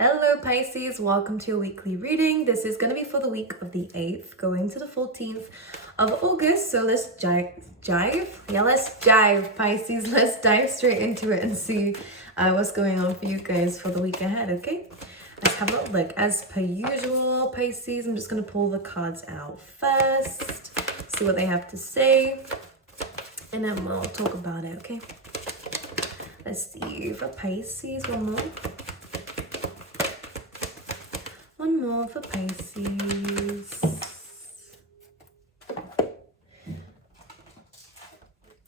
Hello Pisces, welcome to your weekly reading. This is going to be for the week of the 8th going to the 14th of August. So let's let's jive Pisces. Let's dive straight into it and see what's going on for you guys for the week ahead, okay? Let's have a look. As per usual, Pisces, I'm just going to pull the cards out first, see what they have to say, and then we'll talk about it, okay? Let's see, for Pisces, one more. One more for Pisces.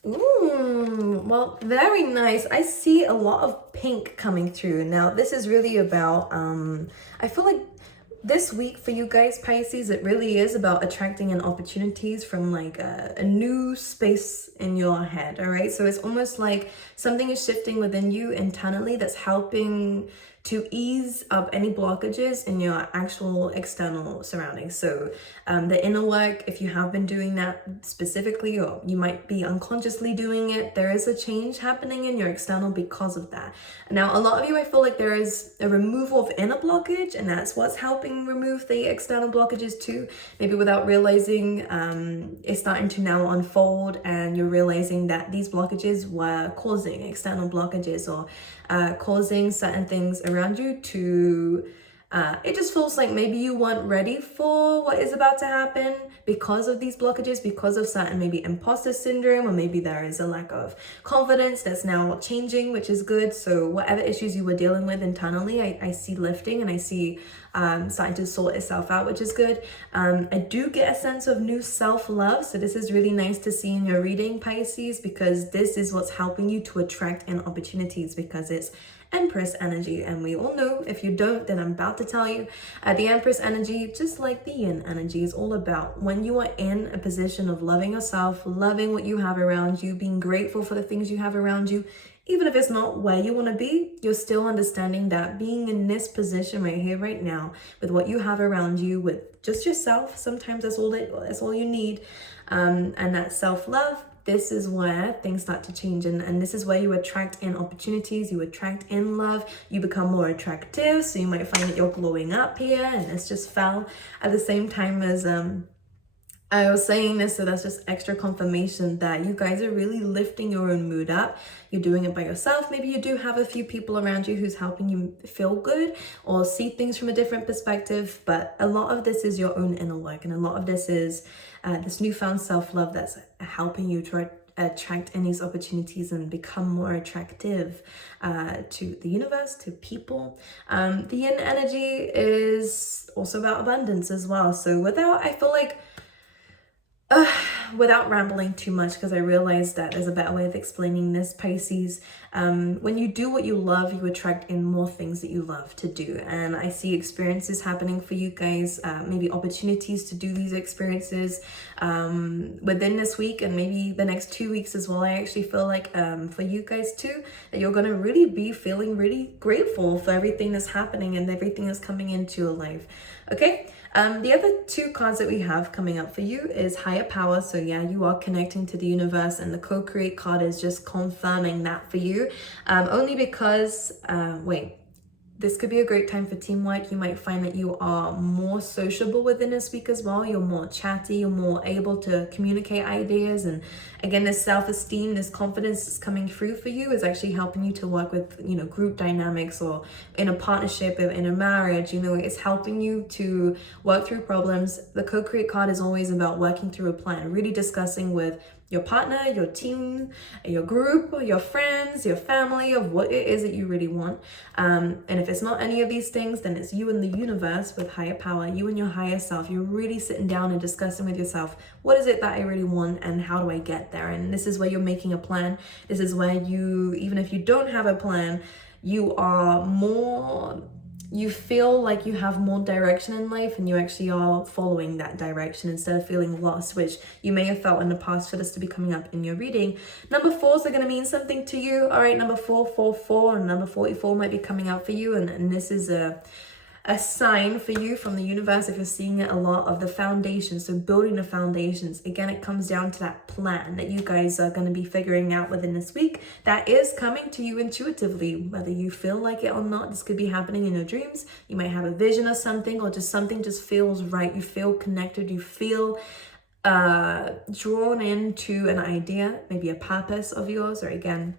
Ooh, well, very nice. I see a lot of pink coming through. Now, this is really about, I feel like this week for you guys, Pisces, it really is about attracting in opportunities from like a new space in your head, all right? So it's almost like something is shifting within you internally that's helping to ease up any blockages in your actual external surroundings. So the inner work, if you have been doing that specifically, or you might be unconsciously doing it, there is a change happening in your external because of that. Now, a lot of you, I feel like there is a removal of inner blockage, and that's what's helping remove the external blockages too. Maybe without realizing, it's starting to now unfold, and you're realizing that these blockages were causing external blockages or causing certain things around you to it just feels like maybe you weren't ready for what is about to happen because of these blockages, because of certain maybe imposter syndrome, or maybe there is a lack of confidence that's now changing, which is good. So whatever issues you were dealing with internally, I see lifting, and I see starting to sort itself out, which is good. I do get a sense of new self-love. So this is really nice to see in your reading, Pisces, because this is what's helping you to attract in opportunities, because it's Empress energy, and we all know, if you don't, then I'm about to tell you, the Empress energy, just like the Yin energy, is all about when you are in a position of loving yourself, loving what you have around you, being grateful for the things you have around you. Even if it's not where you want to be, you're still understanding that being in this position right here, right now, with what you have around you, with just yourself, sometimes that's all you need, and that self-love. This is where things start to change, and this is where you attract in opportunities, you attract in love, you become more attractive. So you might find that you're glowing up here, and it's just fell at the same time as I was saying this, so that's just extra confirmation that you guys are really lifting your own mood up. You're doing it by yourself. Maybe you do have a few people around you who's helping you feel good or see things from a different perspective, but a lot of this is your own inner work, and a lot of this is this newfound self-love that's helping you to attract in these opportunities and become more attractive to the universe, to people. The Yin energy is also about abundance as well. So I feel like, without rambling too much, because I realize that there's a better way of explaining this, Pisces, when you do what you love, you attract in more things that you love to do. And I see experiences happening for you guys, maybe opportunities to do these experiences within this week and maybe the next 2 weeks as well. I actually feel like for you guys too, that you're going to really be feeling really grateful for everything that's happening and everything that's coming into your life. Okay. The other two cards that we have coming up for you is higher power. So yeah, you are connecting to the universe, and the co-create card is just confirming that for you. Only because, this could be a great time for teamwork. You might find that you are more sociable within this week as well. You're more chatty, you're more able to communicate ideas. And again, this self-esteem, this confidence that's coming through for you is actually helping you to work with, group dynamics, or in a partnership, in a marriage. It's helping you to work through problems. The co-create card is always about working through a plan, really discussing with your partner, your team, your group, your friends, your family, of what it is that you really want. And if it's not any of these things, then it's you and the universe with higher power, you and your higher self. You're really sitting down and discussing with yourself, what is it that I really want and how do I get there? And this is where you're making a plan. This is where you, even if you don't have a plan, you feel like you have more direction in life, and you actually are following that direction instead of feeling lost, which you may have felt in the past for this to be coming up in your reading. Number 4s are going to mean something to you. All right, number 444 and number 44 might be coming out for you, and this is a sign for you from the universe, if you're seeing it a lot, of the foundation. So building the foundations. Again, it comes down to that plan that you guys are going to be figuring out within this week. That is coming to you intuitively, whether you feel like it or not. This could be happening in your dreams. You might have a vision of something, or just something just feels right. You feel connected. You feel drawn into an idea, maybe a purpose of yours, or again,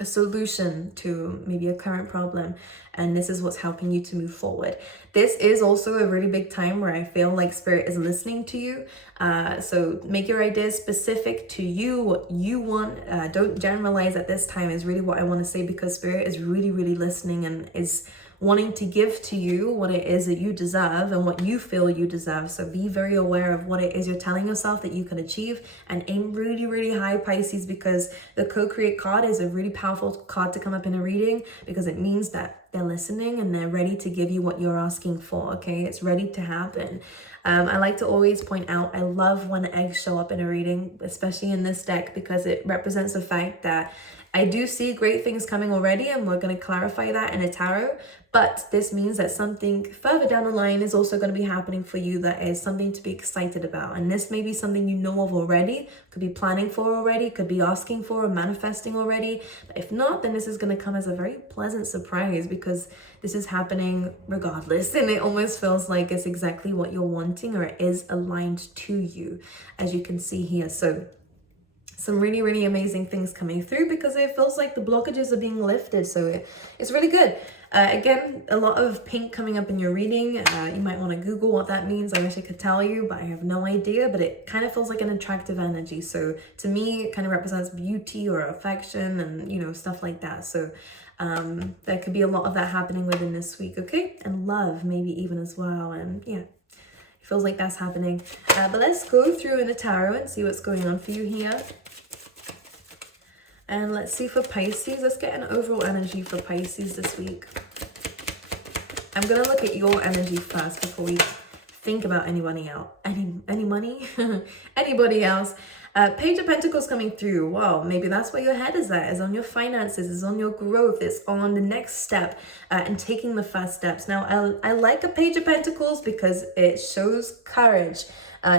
a solution to maybe a current problem, and this is what's helping you to move forward. This is also a really big time where I feel like spirit is listening to you, so make your ideas specific to you, what you want. Don't generalize at this time, is really what I want to say, because spirit is really listening and is wanting to give to you what it is that you deserve and what you feel you deserve. So be very aware of what it is you're telling yourself that you can achieve, and aim really high, Pisces, because the co-create card is a really powerful card to come up in a reading, because it means that they're listening and they're ready to give you what you're asking for. Okay, it's ready to happen. I like to always point out, I love when eggs show up in a reading, especially in this deck, because it represents the fact that I do see great things coming already, and we're going to clarify that in a tarot. But this means that something further down the line is also going to be happening for you that is something to be excited about. And this may be something you know of already, could be planning for already, could be asking for or manifesting already. But if not, then this is going to come as a very pleasant surprise, because this is happening regardless. And it almost feels like it's exactly what you're wanting, or it is aligned to you, as you can see here. So some really amazing things coming through, because it feels like the blockages are being lifted. So it's really good. Again, a lot of pink coming up in your reading. You might want to Google what that means. I wish I could tell you, but I have no idea. But it kind of feels like an attractive energy. So to me, it kind of represents beauty or affection and, you know, stuff like that. So there could be a lot of that happening within this week, okay? And love maybe even as well. And yeah, it feels like that's happening. But let's go through in the tarot and see what's going on for you here. And let's see for Pisces. Let's get an overall energy for Pisces this week. I'm going to look at your energy first before we think about anybody else. Any money? Anybody else. Page of Pentacles coming through. Wow, maybe that's where your head is at. Is on your finances, is on your growth, it's on the next step, and taking the first steps. Now, I like a Page of Pentacles because it shows courage,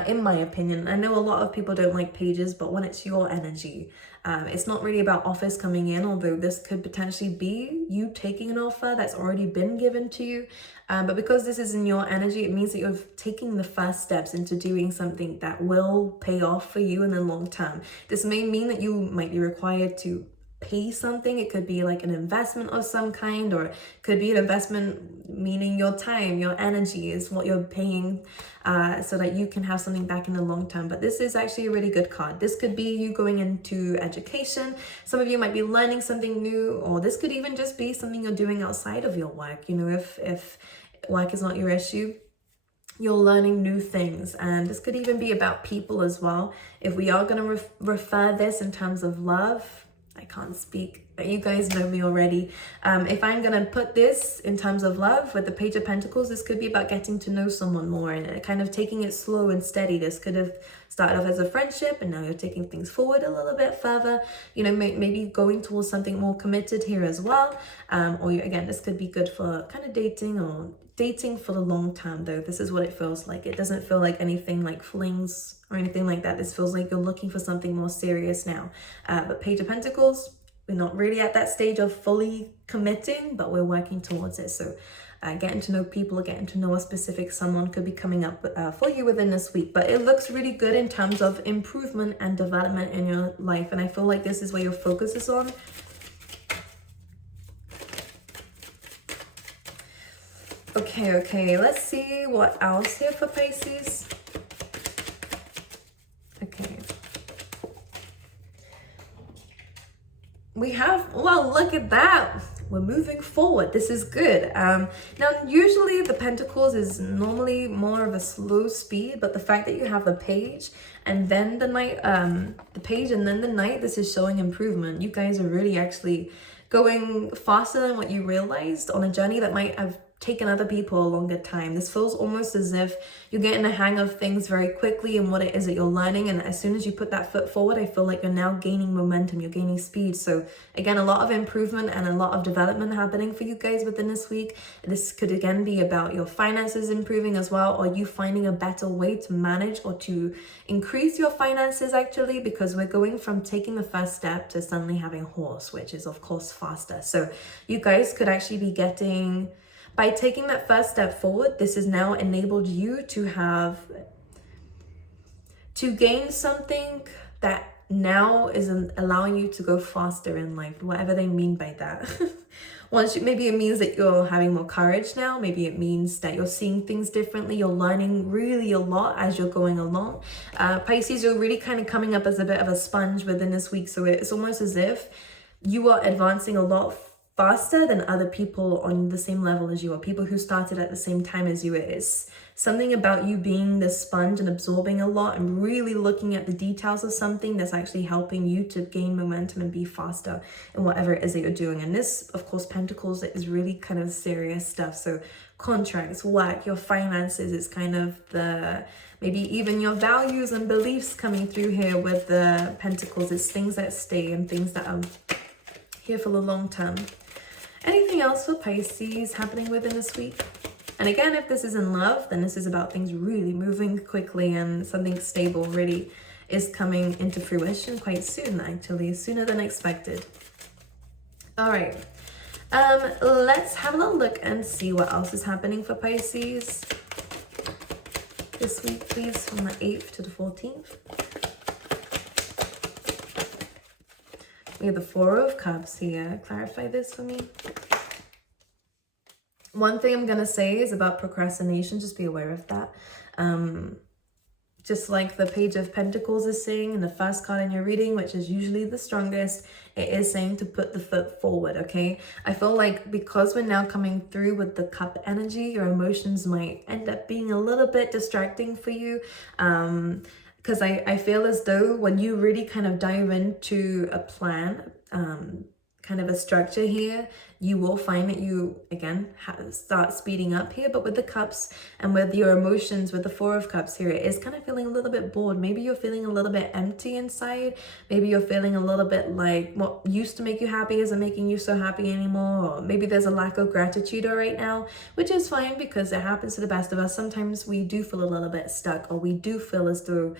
in my opinion. I know a lot of people don't like pages, but when it's your energy, it's not really about offers coming in, although this could potentially be you taking an offer that's already been given to you. But because this is in your energy, it means that you're taking the first steps into doing something that will pay off for you in the long term. This may mean that you might be required to pay something. It could be like an investment of some kind, or it could be an investment meaning your time, your energy is what you're paying, so that you can have something back in the long term. But this is actually a really good card. This could be you going into education. Some of you might be learning something new, or this could even just be something you're doing outside of your work. You know, if work is not your issue, you're learning new things. And this could even be about people as well. If we are going to refer this in terms of love, I can't speak, but you guys know me already. If I'm going to put this in terms of love with the Page of Pentacles, this could be about getting to know someone more and kind of taking it slow and steady. This could have started off as a friendship, and now you're taking things forward a little bit further. You know, maybe going towards something more committed here as well. Or again, this could be good for kind of dating, or dating for the long term, though. This is what it feels like. It doesn't feel like anything like flings or anything like that. This feels like you're looking for something more serious now. But Page of Pentacles, we're not really at that stage of fully committing, but we're working towards it. So getting to know people, getting to know a specific someone could be coming up for you within this week. But it looks really good in terms of improvement and development in your life. And I feel like this is where your focus is on. Okay, let's see what else here for Pisces. Okay. We have, well, look at that. We're moving forward. This is good. Now, usually the Pentacles is normally more of a slow speed, but the fact that you have the Page and then the Knight, the Page and then the Knight, this is showing improvement. You guys are really actually going faster than what you realized on a journey that might have taken other people a longer time. This feels almost as if you're getting the hang of things very quickly and what it is that you're learning. And as soon as you put that foot forward, I feel like you're now gaining momentum, you're gaining speed. So again, a lot of improvement and a lot of development happening for you guys within this week. This could again be about your finances improving as well, or you finding a better way to manage or to increase your finances actually, because we're going from taking the first step to suddenly having a horse, which is of course faster. So you guys could actually be getting, by taking that first step forward, this has now enabled you to gain something that now is allowing you to go faster in life, whatever they mean by that. Maybe it means that you're having more courage now. Maybe it means that you're seeing things differently. You're learning really a lot as you're going along. Pisces, you're really kind of coming up as a bit of a sponge within this week. So it's almost as if you are advancing a lot faster than other people on the same level as you, or people who started at the same time as you. It is something about you being this sponge and absorbing a lot and really looking at the details of something that's actually helping you to gain momentum and be faster in whatever it is that you're doing. And this, of course, Pentacles, is really kind of serious stuff. So contracts, work, your finances, is kind of the, maybe even your values and beliefs coming through here with the Pentacles. It's things that stay and things that are here for the long term. Anything else for Pisces happening within this week? And again, if this is in love, then this is about things really moving quickly and something stable really is coming into fruition quite soon, actually, sooner than expected. All right, let's have a little look and see what else is happening for Pisces this week, please, from the 8th to the 14th. We have the Four of Cups here. Clarify this for me. One thing I'm going to say is about procrastination. Just be aware of that. Just like the Page of Pentacles is saying in the first card in your reading, which is usually the strongest, it is saying to put the foot forward, okay? I feel like because we're now coming through with the cup energy, your emotions might end up being a little bit distracting for you. Because I feel as though when you really kind of dive into a plan, kind of a structure here, you will find that you, again, start speeding up here. But with the cups and with your emotions, with the Four of Cups here, it is kind of feeling a little bit bored. Maybe you're feeling a little bit empty inside. Maybe you're feeling a little bit like what used to make you happy isn't making you so happy anymore. Or maybe there's a lack of gratitude right now, which is fine because it happens to the best of us. Sometimes we do feel a little bit stuck, or we do feel as though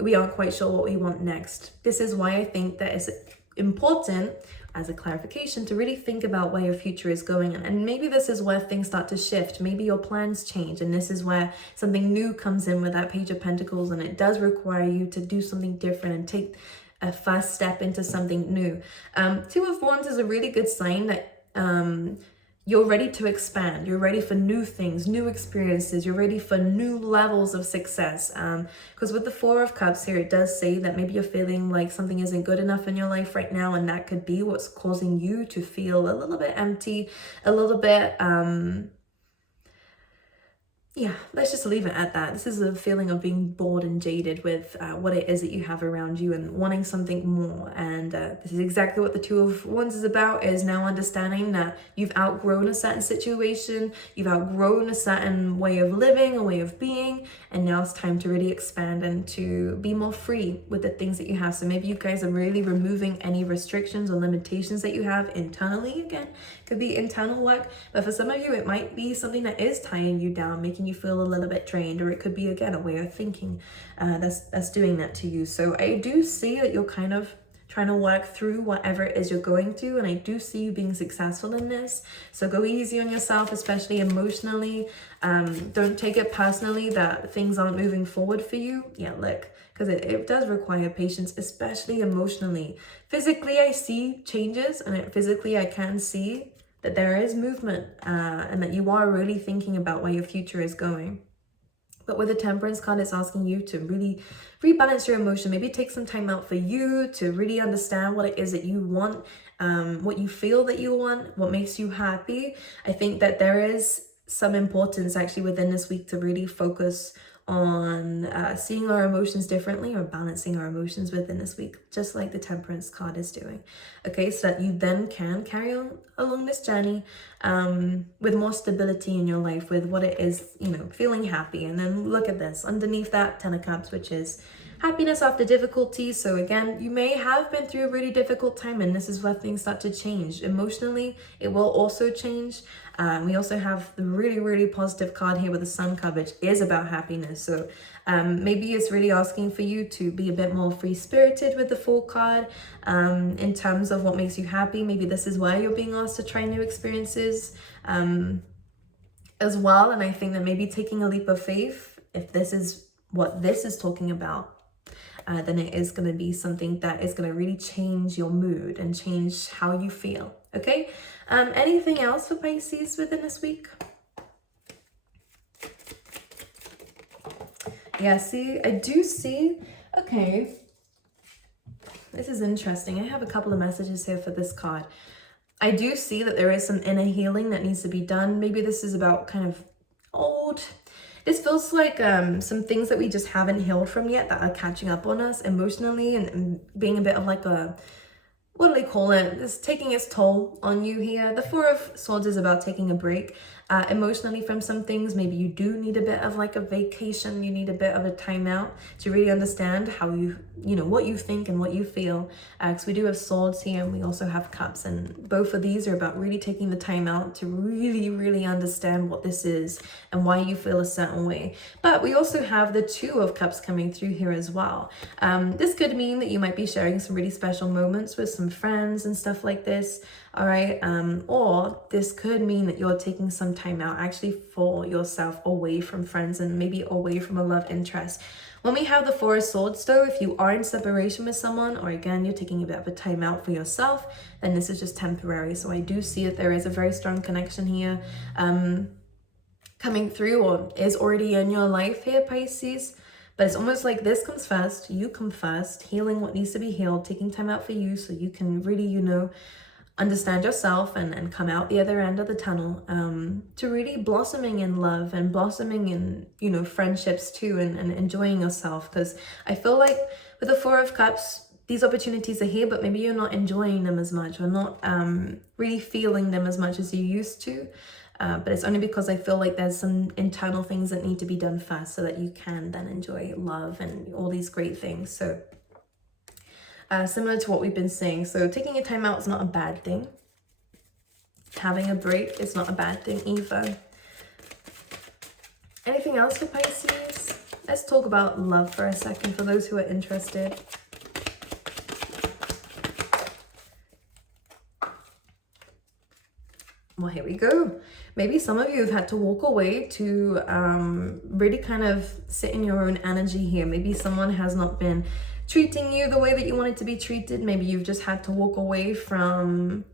we aren't quite sure what we want next. This is why I think that it's important, as a clarification, to really think about where your future is going. And maybe this is where things start to shift. Maybe your plans change, and this is where something new comes in with that Page of Pentacles, and it does require you to do something different and take a first step into something new. Two of Wands is a really good sign that you're ready to expand. You're ready for new things, new experiences. You're ready for new levels of success. Because with the Four of Cups here, it does say that maybe you're feeling like something isn't good enough in your life right now, and that could be what's causing you to feel a little bit empty, a little bit yeah, let's just leave it at that. This is a feeling of being bored and jaded with what it is that you have around you and wanting something more. And this is exactly what the Two of Wands is about, is now understanding that you've outgrown a certain situation, you've outgrown a certain way of living, a way of being, and now it's time to really expand and to be more free with the things that you have. So maybe you guys are really removing any restrictions or limitations that you have internally. Again, could be internal work, but for some of you, it might be something that is tying you down, making you feel a little bit drained, or it could be, again, a way of thinking that's doing that to you. So I do see that you're kind of trying to work through whatever it is you're going through, and I do see you being successful in this. So go easy on yourself, especially emotionally. Don't take it personally that things aren't moving forward for you. Yeah, look, because it does require patience, especially emotionally. Physically, I see changes, and physically I can see that there is movement and that you are really thinking about where your future is going. But with the Temperance card, it's asking you to really rebalance your emotion. Maybe take some time out for you to really understand what it is that you want, what you feel that you want, what makes you happy. I think that there is some importance actually within this week to really focus on seeing our emotions differently or balancing our emotions within this week, just like the Temperance card is doing. Okay, so that you then can carry on along this journey with more stability in your life, with what it is, you know, feeling happy. And then look at this underneath that, Ten of Cups, which is happiness after difficulty. So again, you may have been through a really difficult time, and this is where things start to change. Emotionally, it will also change. We also have the really, really positive card here with the Sun card, which is about happiness. So maybe it's really asking for you to be a bit more free-spirited with the Fool card in terms of what makes you happy. Maybe this is where you're being asked to try new experiences as well. And I think that maybe taking a leap of faith, if this is what this is talking about, then it is going to be something that is going to really change your mood and change how you feel. Okay, anything else for Pisces within this week? Yeah, see, I do see, okay, this is interesting. I have a couple of messages here for this card. I do see that there is some inner healing that needs to be done. Maybe this is about kind of old, this feels like some things that we just haven't healed from yet that are catching up on us emotionally and being a bit of like a, what do they call it? It's taking its toll on you here. The Four of Swords is about taking a break emotionally from some things. Maybe you do need a bit of like a vacation. You need a bit of a timeout to really understand how you know, what you think and what you feel. Because we do have Swords here and we also have Cups. And both of these are about really taking the time out to really, really understand what this is and why you feel a certain way. But we also have the Two of Cups coming through here as well. This could mean that you might be sharing some really special moments with some friends and stuff like this, all right? Or this could mean that you're taking some time out actually for yourself, away from friends and maybe away from a love interest. When we have the Four of Swords though, if you are in separation with someone, or again you're taking a bit of a time out for yourself, then this is just temporary. So I do see that there is a very strong connection here coming through, or is already in your life here, Pisces. But it's almost like this comes first, you come first, healing what needs to be healed, taking time out for you so you can really, you know, understand yourself and come out the other end of the tunnel, to really blossoming in love and blossoming in, you know, friendships too, and enjoying yourself. Because I feel like with the Four of Cups, these opportunities are here, but maybe you're not enjoying them as much, or not really feeling them as much as you used to. But it's only because I feel like there's some internal things that need to be done first so that you can then enjoy love and all these great things. So similar to what we've been saying. So taking a time out is not a bad thing. Having a break is not a bad thing either. Anything else for Pisces? Let's talk about love for a second for those who are interested. Well, here we go. Maybe some of you have had to walk away to really kind of sit in your own energy here. Maybe someone has not been treating you the way that you wanted to be treated. Maybe you've just had to walk away from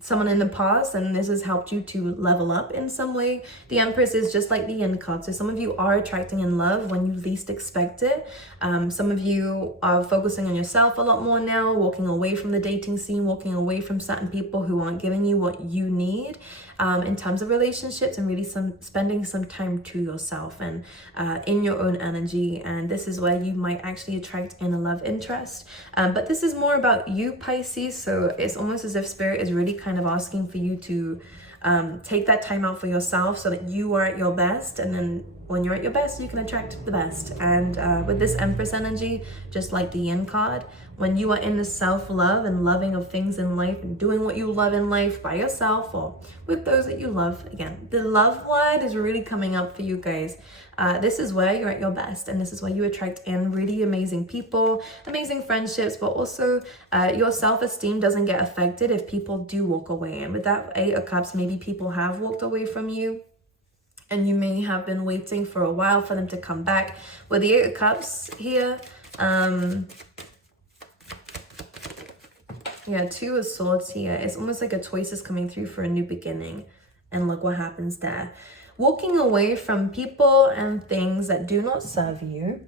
someone in the past, and this has helped you to level up in some way. The Empress is just like the End card. So some of you are attracting in love when you least expect it. Some of you are focusing on yourself a lot more now, walking away from the dating scene, walking away from certain people who aren't giving you what you need in terms of relationships, and really spending some time to yourself and in your own energy. And this is where you might actually attract in a love interest. But this is more about you, Pisces. So it's almost as if Spirit is really kind of asking for you to take that time out for yourself so that you are at your best. And then when you're at your best, you can attract the best. And with this Empress energy, just like the Yin card, when you are in the self-love and loving of things in life and doing what you love in life by yourself or with those that you love, again, the love word is really coming up for you guys. This is where you're at your best, and this is where you attract in really amazing people, amazing friendships, but also your self-esteem doesn't get affected if people do walk away. And with that Eight of Cups, maybe people have walked away from you, and you may have been waiting for a while for them to come back. With the Eight of Cups here, yeah, Two of Swords here. It's almost like a choice is coming through for a new beginning. And look what happens there. Walking away from people and things that do not serve you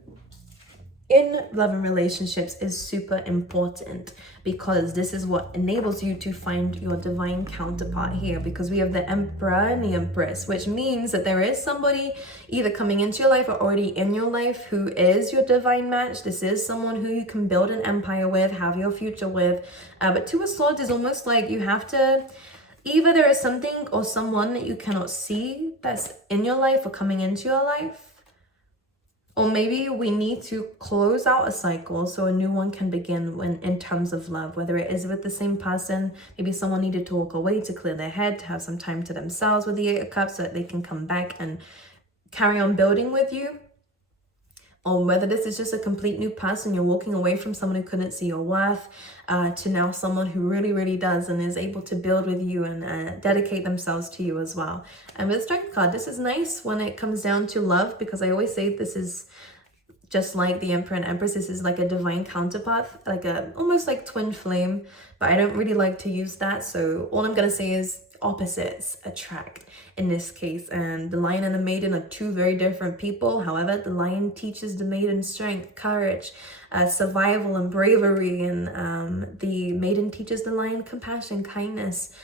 in love and relationships is super important, because this is what enables you to find your divine counterpart here, because we have the Emperor and the Empress, which means that there is somebody either coming into your life or already in your life who is your divine match. This is someone who you can build an empire with, have your future with. But Two of Swords is almost like you have to, either there is something or someone that you cannot see that's in your life or coming into your life, or maybe we need to close out a cycle so a new one can begin in terms of love, whether it is with the same person. Maybe someone needed to walk away to clear their head, to have some time to themselves with the Eight of Cups so that they can come back and carry on building with you. Or whether this is just a complete new person, you're walking away from someone who couldn't see your worth to now someone who really, really does and is able to build with you and dedicate themselves to you as well. And with the Strength card, this is nice when it comes down to love, because I always say this is just like the Emperor and Empress. This is like a divine counterpart, like a almost like twin flame, but I don't really like to use that. So all I'm gonna say is opposites attract in this case, and the Lion and the Maiden are two very different people. However, the Lion teaches the Maiden strength, courage, survival and bravery, and the Maiden teaches the Lion compassion, kindness,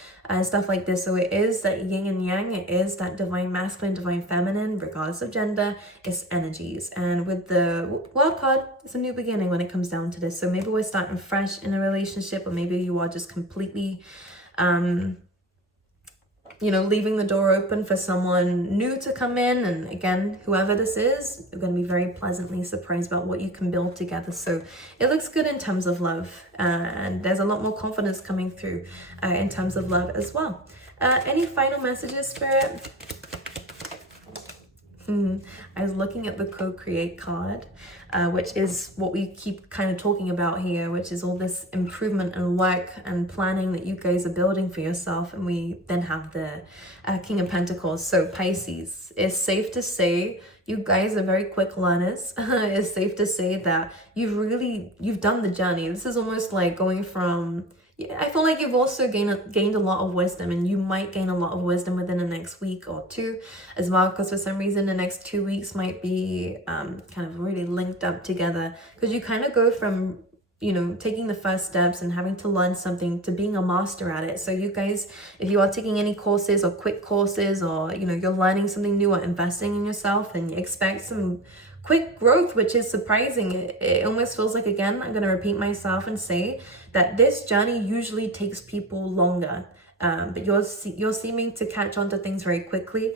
stuff like this. So it is that yin and yang, it is that divine masculine, divine feminine, regardless of gender, it's energies. And with the World card, it's a new beginning when it comes down to this. So maybe we're starting fresh in a relationship, or maybe you are just completely you know, leaving the door open for someone new to come in. And again, whoever this is, you're going to be very pleasantly surprised about what you can build together. So it looks good in terms of love, and there's a lot more confidence coming through in terms of love as well. Any final messages, Spirit? I was looking at the co-create card, which is what we keep kind of talking about here, which is all this improvement and work and planning that you guys are building for yourself. And we then have the King of Pentacles. So Pisces, it's safe to say you guys are very quick learners. It's safe to say that you've done the journey. This is almost like going from, yeah, I feel like you've also gained a lot of wisdom, and you might gain a lot of wisdom within the next week or two as well, because for some reason the next 2 weeks might be kind of really linked up together, because you kind of go from, you know, taking the first steps and having to learn something to being a master at it. So you guys, if you are taking any courses or quick courses, or, you know, you're learning something new or investing in yourself, and you expect some quick growth, which is surprising. It almost feels like, again, I'm going to repeat myself and say that this journey usually takes people longer. But you're seeming to catch on to things very quickly.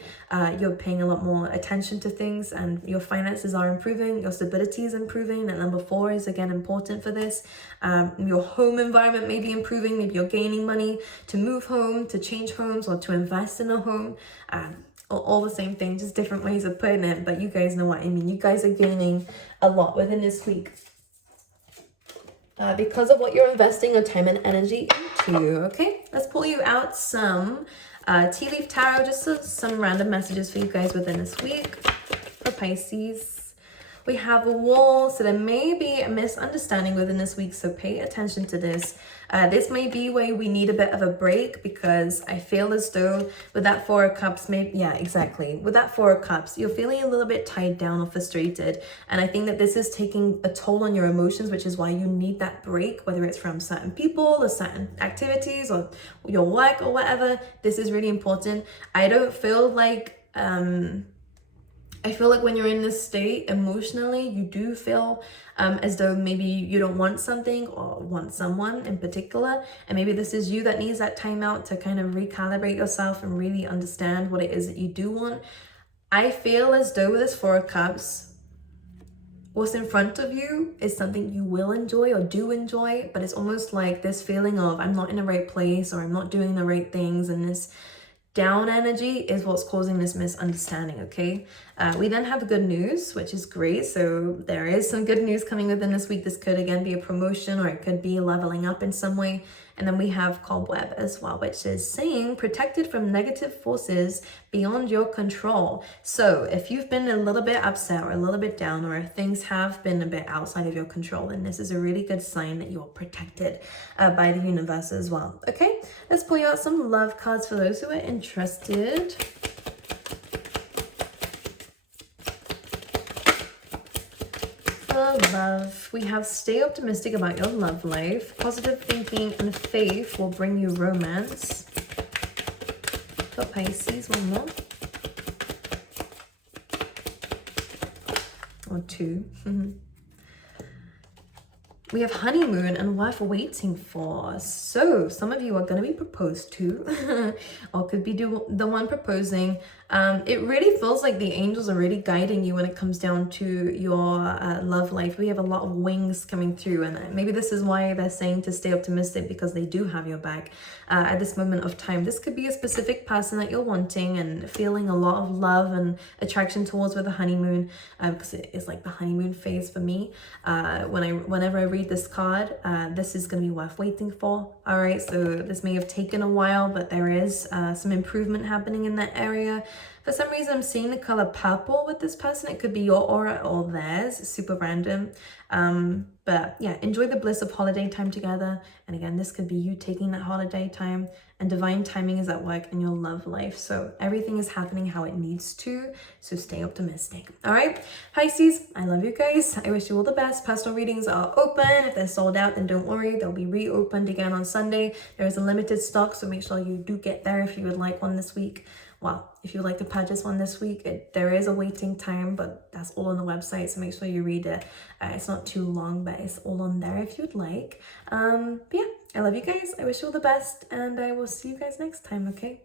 You're paying a lot more attention to things, and your finances are improving, your stability is improving. And number 4 is again important for this. Your home environment may be improving. Maybe you're gaining money to move home, to change homes, or to invest in a home. All the same thing, just different ways of putting it, but you guys know what I mean. You guys are gaining a lot within this week because of what you're investing your time and energy into. Okay, let's pull you out some tea leaf tarot, just some random messages for you guys within this week for Pisces. We have a wall, so there may be a misunderstanding within this week, so pay attention to this. This may be where we need a bit of a break, because I feel as though with that 4 of Cups, with that 4 of Cups, you're feeling a little bit tied down or frustrated. And I think that this is taking a toll on your emotions, which is why you need that break, whether it's from certain people or certain activities or your work or whatever. This is really important. I don't feel like, I feel like when you're in this state emotionally, you do feel as though maybe you don't want something or want someone in particular. And maybe this is you that needs that time out to kind of recalibrate yourself and really understand what it is that you do want. I feel as though with this 4 of Cups, what's in front of you is something you will enjoy or do enjoy, but it's almost like this feeling of I'm not in the right place, or I'm not doing the right things, and this down energy is what's causing this misunderstanding. Okay, we then have good news, which is great. So there is some good news coming within this week. This could again be a promotion, or it could be leveling up in some way. And then we have cobweb as well, which is saying protected from negative forces beyond your control. So if you've been a little bit upset or a little bit down, or if things have been a bit outside of your control, then this is a really good sign that you're protected by the universe as well. Okay, let's pull you out some love cards for those who are interested. for love, we have stay optimistic about your love life. Positive thinking and faith will bring you romance. For Pisces, one more. Or two. We have honeymoon and wife waiting for. So some of you are going to be proposed to or could be the one proposing. It really feels like the angels are really guiding you when it comes down to your love life. We have a lot of wings coming through, and maybe this is why they're saying to stay optimistic, because they do have your back at this moment of time. This could be a specific person that you're wanting and feeling a lot of love and attraction towards with the honeymoon, because it is like the honeymoon phase for me. Whenever I read this card, this is going to be worth waiting for. All right, so this may have taken a while, but there is some improvement happening in that area. For some reason, I'm seeing the color purple with this person. It could be your aura or theirs. Super random. But yeah, enjoy the bliss of holiday time together. And again, this could be you taking that holiday time, and divine timing is at work in your love life. So everything is happening how it needs to. So stay optimistic. All right, Pisces, I love you guys. I wish you all the best. Personal readings are open. If they're sold out, then don't worry. They'll be reopened again on Sunday. There is a limited stock, so make sure you do get there if you would like one this week. Well, if you would like to purchase one this week, there is a waiting time, but that's all on the website, so make sure you read it. It's not too long, but it's all on there if you'd like. But yeah, I love you guys. I wish you all the best, and I will see you guys next time, okay?